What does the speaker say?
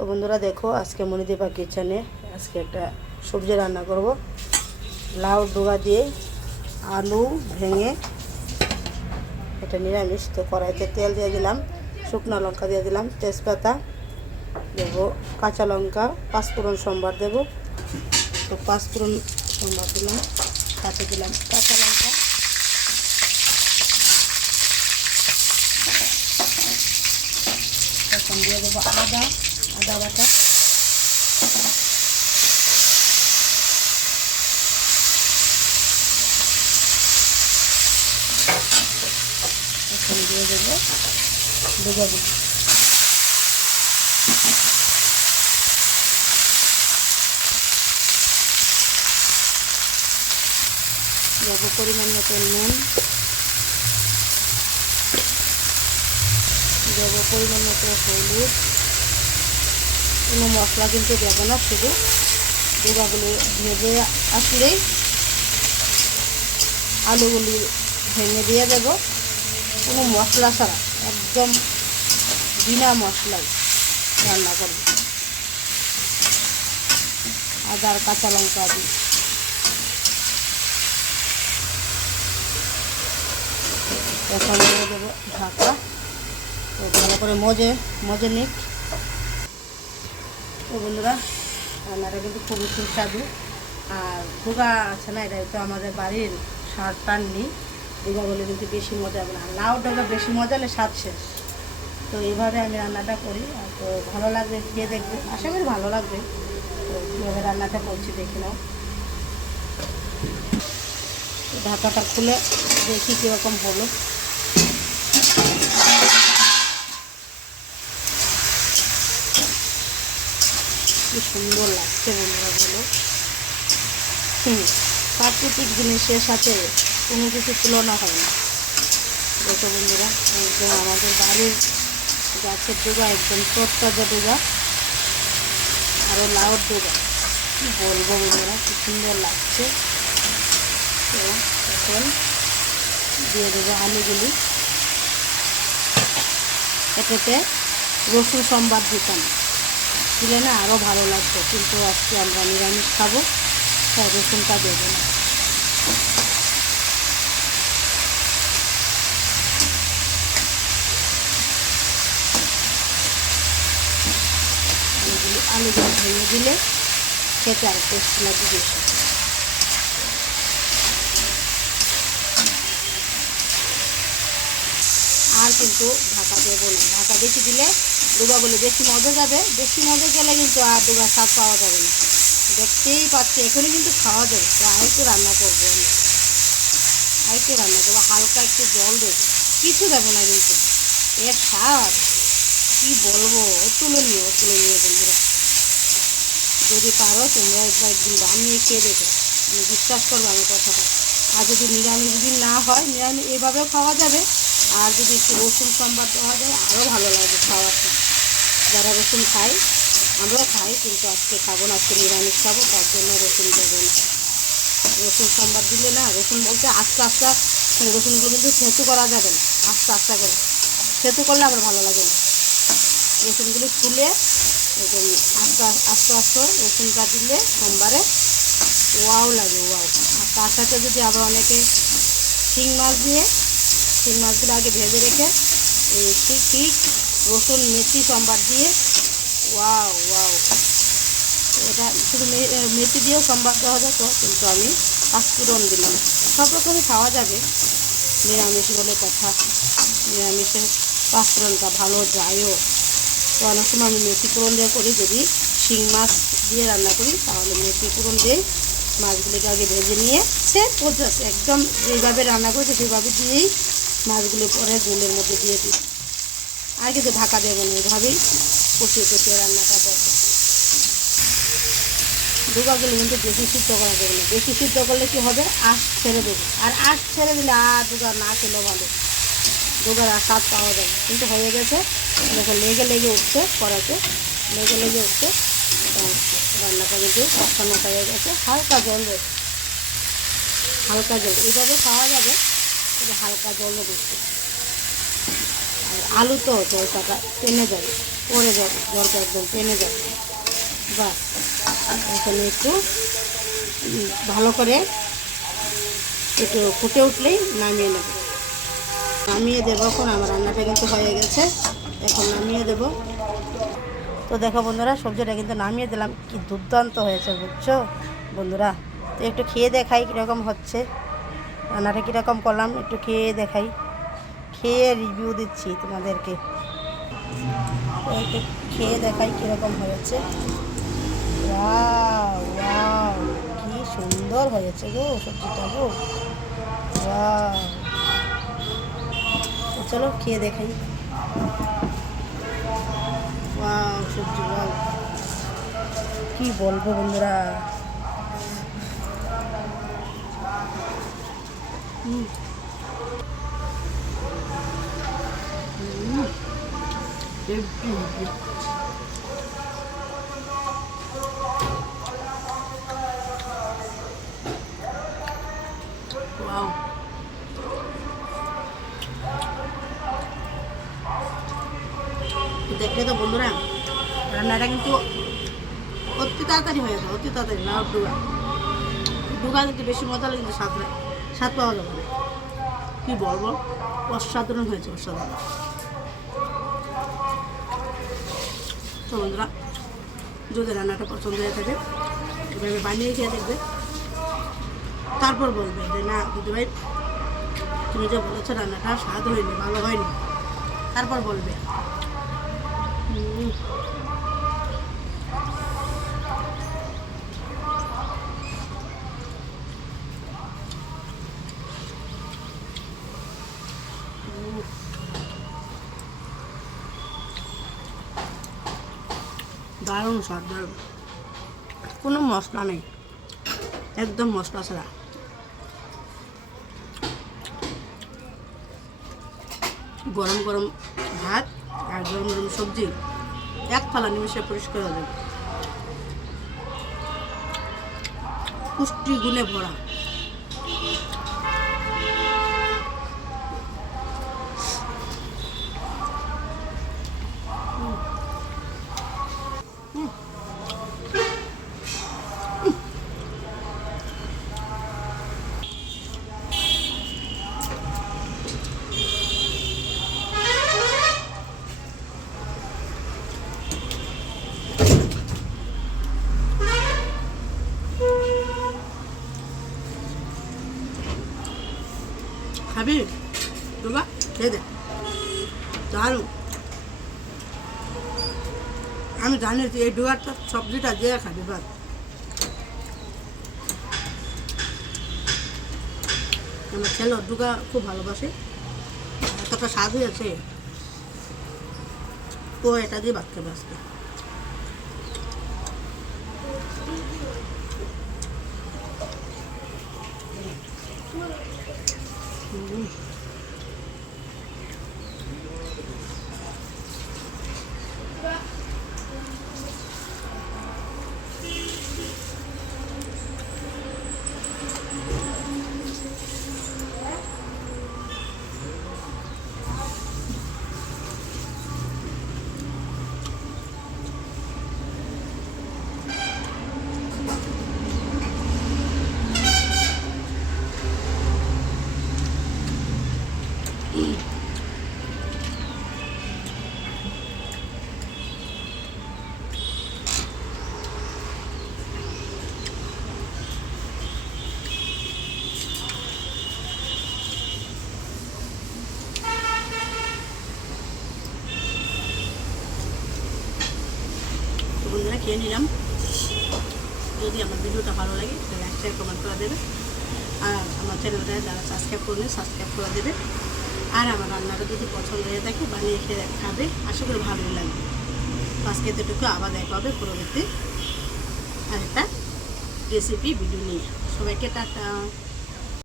তো বন্ধুরা দেখো, আজকে মনিদীপা কিচেনে আজকে একটা সবজি রান্না করব। লাউ ডোগা দিয়ে আলু ভেঙে, এটা নিরামিষ। তো কড়াইতে তেল দিয়ে দিলাম, শুকনো লঙ্কা দিয়ে দিলাম, তেজপাতা দেব, কাঁচা লঙ্কা, পাঁচফোড়ন সম্বার দেব। তো পাঁচফোড়ন সম্বার দিলাম, সাথে দিলাম কাঁচা লঙ্কা, এখন দিয়ে দেবো আদা বাটা, এখন দিয়ে দেবো ডুবাগুলো, দেবো পরিমাণ মতো নুন, দেবো পরিমাণ মতো হলুদ। কোনো মশলা কিন্তু দেবো না, শুধু ডোগাগুলো ভেজে আসলেই আলুগুলি ভেঙে দিয়ে দেবো, কোনো মশলা ছাড়া একদম বিনা মশলায় রান্না করবো। আদা আর কাঁচা লঙ্কা দিই, এখন দিয়ে দেবো ঢাকা। তো ভালো করে মজে নিক। তো বন্ধুরা, রান্নাটা কিন্তু খুবই সুস্বাদু। আর ডোগা আছে না, এটা তো আমাদের বাড়ির স্বাদ টাননি। ডোগা বলে কিন্তু বেশি মজা হবে না, লাউ ডোগা বেশি মজা হলে স্বাদ শেষ। তো এইভাবে আমি রান্নাটা করি, আর তো ভালো লাগবে, খেয়ে দেখবে, আশা করি ভালো লাগবে। তো কীভাবে রান্নাটা করছি দেখে নাও। ঢাকাটা খুলে দেখি কীরকম হলো। কি সুন্দর লাগছে বন্ধুরা, বলো। প্রাকৃতিক জিনিসের সাথে কোনো কিছু তুলনা হয় না। দেখো বন্ধুরা, একদম আমাদের বাড়ির গাছের ডোগা, একদম তরতাজা ডোগা, আরও লাউর ডোগা। কী বলবো বন্ধুরা, কি সুন্দর লাগছে। তো এখন দিয়ে দেবো আলুগুলি। এটাতে রসুন সম্বাদ দিতাম, দিলে না আরও ভালো লাগতো, কিন্তু আজকে আমরা নিরামিষ খাবো, তাই রসুনটা দেবো না। আলুগুলো ভেঙে দিলে খেতে আর টেস্ট লাগবে বেশি। আর কিন্তু ঢাকা দেবো না, ঢাকা বেশি দিলে ডোগাগুলো বেশি মজা যাবে, বেশি মজা গেলে কিন্তু আর ডোগার স্বাদ পাওয়া যাবে না। দেখতেই পাচ্ছি এখনই কিন্তু খাওয়া যাবে। তো আরেকটু রান্না করবো আমি, আরেকটু রান্না করবো, হালকা একটু জল দেবো, কিছু দেবো না কিন্তু। এর স্বাদ কী বলবো, অতুলনীয় বন্ধুরা। যদি পারো তোমরা একদিন বানিয়ে খেয়ে দেখো, আমি বিশ্বাস করবো আমি কথাটা। আর যদি নিরামিষ দিন না হয়, নিরামিষ এভাবেও খাওয়া যাবে। আর যদি একটু রসুন সম্বাদ দেওয়া যায় আরও ভালো লাগে খাওয়াতে। যারা রসুন খায়, আমরাও খাই, কিন্তু আজকে খাবো না, আজকে নিরামিষ খাবো, তার জন্য রসুন দেবো না। রসুন সম্বাদ দিলে না, রসুন বলতে আস্তে আস্তে রসুনগুলো কিন্তু সেতু করা যাবে না, আস্তে আস্তে করে সেতু করলে আবার ভালো লাগে না। রসুনগুলো ফুলে একদম আস্তে আস্তে আস্তে রসুনটা দিলে সোমবারে ওয়াও লাগে, ওয়াও। আর তার সাথে যদি আবার অনেকে শিং মাছগুলো আগে ভেজে রেখে ঠিক রসুন মেথি সম্বার দিয়ে, ওয়াও ওয়াও। এটা শুধু মেথি দিয়েও সম্বার দেওয়া যেত, কিন্তু আমি পাঁচফোড়ন দিলাম। সব রকমই খাওয়া যাবে, নিরামিষ বলে কথা, নিরামিষের পাঁচফোড়নটা ভালো যায়ও। তো অনেক সময় আমি মেথি ফোড়ন দিয়ে করি, যদি শিং মাছ দিয়ে রান্না করি তাহলে মেথি ফোড়ন দিয়ে মাছগুলোকে আগে ভেজে নিয়ে সে প্রসেস একদম যেভাবে রান্না করেছে সেভাবে দিয়েই মাছগুলো পরে ঝোলের মধ্যে দিয়ে দিই। আর কিছু ঢাকা দেবো না, এভাবেই কষিয়ে রান্নাটা করবো। ডোগাগুলো কিন্তু বেশি সিদ্ধ করা যাবে না, বেশি সিদ্ধ করলে কী হবে, আঁশ ছেড়ে দেবে। আর আঁশ ছেড়ে দিলে আর ডোগা না খেলেও ভালো, ডোগার আর স্বাদ পাওয়া যাবে। কিন্তু হয়ে গেছে, দেখো লেগে উঠছে, কড়াইতে লেগে উঠছে। রান্নাটা কিন্তু কষানো হয়ে গেছে, হালকা জল রয়েছে, হালকা জল এইভাবে খাওয়া যাবে, হালকা জলও দিচ্ছে। আর আলু তো জলটা টেনে যাবে। পড়ে যাবে, জলটা একদম টেনে যাবে। বাস এখানে একটু ভালো করে একটু ফুটে উঠলেই নামিয়ে নেব। নামিয়ে দেবো, এখন আমার রান্নাটা কিন্তু হয়ে গেছে, এখন নামিয়ে দেব। তো দেখো বন্ধুরা, সবজিটা কিন্তু নামিয়ে দিলাম, কি দুর্দান্ত হয়েছে বুঝছো বন্ধুরা। তো একটু খেয়ে দেখাই কীরকম হচ্ছে, রান্নাটা কীরকম করলাম একটু খেয়ে দেখাই, খেয়ে রিভিউ দিচ্ছি তোমাদেরকে। তো একটু খেয়ে দেখাই কীরকম হয়েছে। ওয়াও ওয়াও, কি সুন্দর হয়েছে গো সবজিটা গো, ওয়াও। তো চলো খেয়ে দেখাই। ওয়াও সবজি, ওয়াও, কি বলবো বন্ধুরা। ওয়াও, দেখলে তো বন্ধুরা, রান্নাটা কিন্তু অতি তাড়াতাড়ি হয়ে যায়, অতি তাড়াতাড়ি। না ডুগা ডুগা কিন্তু বেশি মজা হলে কিন্তু স্বাদ পাওয়া যাবে না। কী বলবো, অসাধারণ হয়েছে, অসাধারণ। তো বন্ধুরা, যদি রান্নাটা পছন্দ হয়ে থাকে এভাবে বানিয়ে খেয়ে দেখবে, তারপর বলবে যে না দিদি ভাই তুমি যে বলেছো রান্নাটা স্বাদ হয়নি, ভালো হয়নি, তারপর বলবে। দারুণ স্বাদ, দারুণ, কোনো মশলা নেই, একদম মশলা ছাড়া। গরম গরম ভাত আর গরম গরম সবজি, এক থালা নিমেষে পরিষ্কার হয়ে যাবে, পুষ্টি গুণে ভরা। খাবি বাবা, খেয়ে দে, দারুণ। আমি জানি যে এই ডুগারটা সবজিটা দিয়ে খাবি বাস। আমার ছেলে ডুগা খুব ভালোবাসে, এতটা স্বাদ হয়েছে, ও এটা দিয়ে ভাত খাবে আজকে। বন্ধুরা খেয়ে নিলাম। যদি আমার ভিডিওটা ভালো লাগে তাহলে লাইক শেয়ার কমেন্ট করে দেবে, আর আমার চ্যানেলটা যারা সাবস্ক্রাইব করলে সাবস্ক্রাইব করে দেবে। আর আমার রান্নাটা যদি পছন্দ হয়ে থাকে বানিয়ে খেয়ে খাবে, আশা করি ভালোই লাগবে। আজকে এতটুকু, আবার দেখা হবে পরবর্তী আরেকটা রেসিপি ভিডিও নিয়ে। সবাইকে টাটা।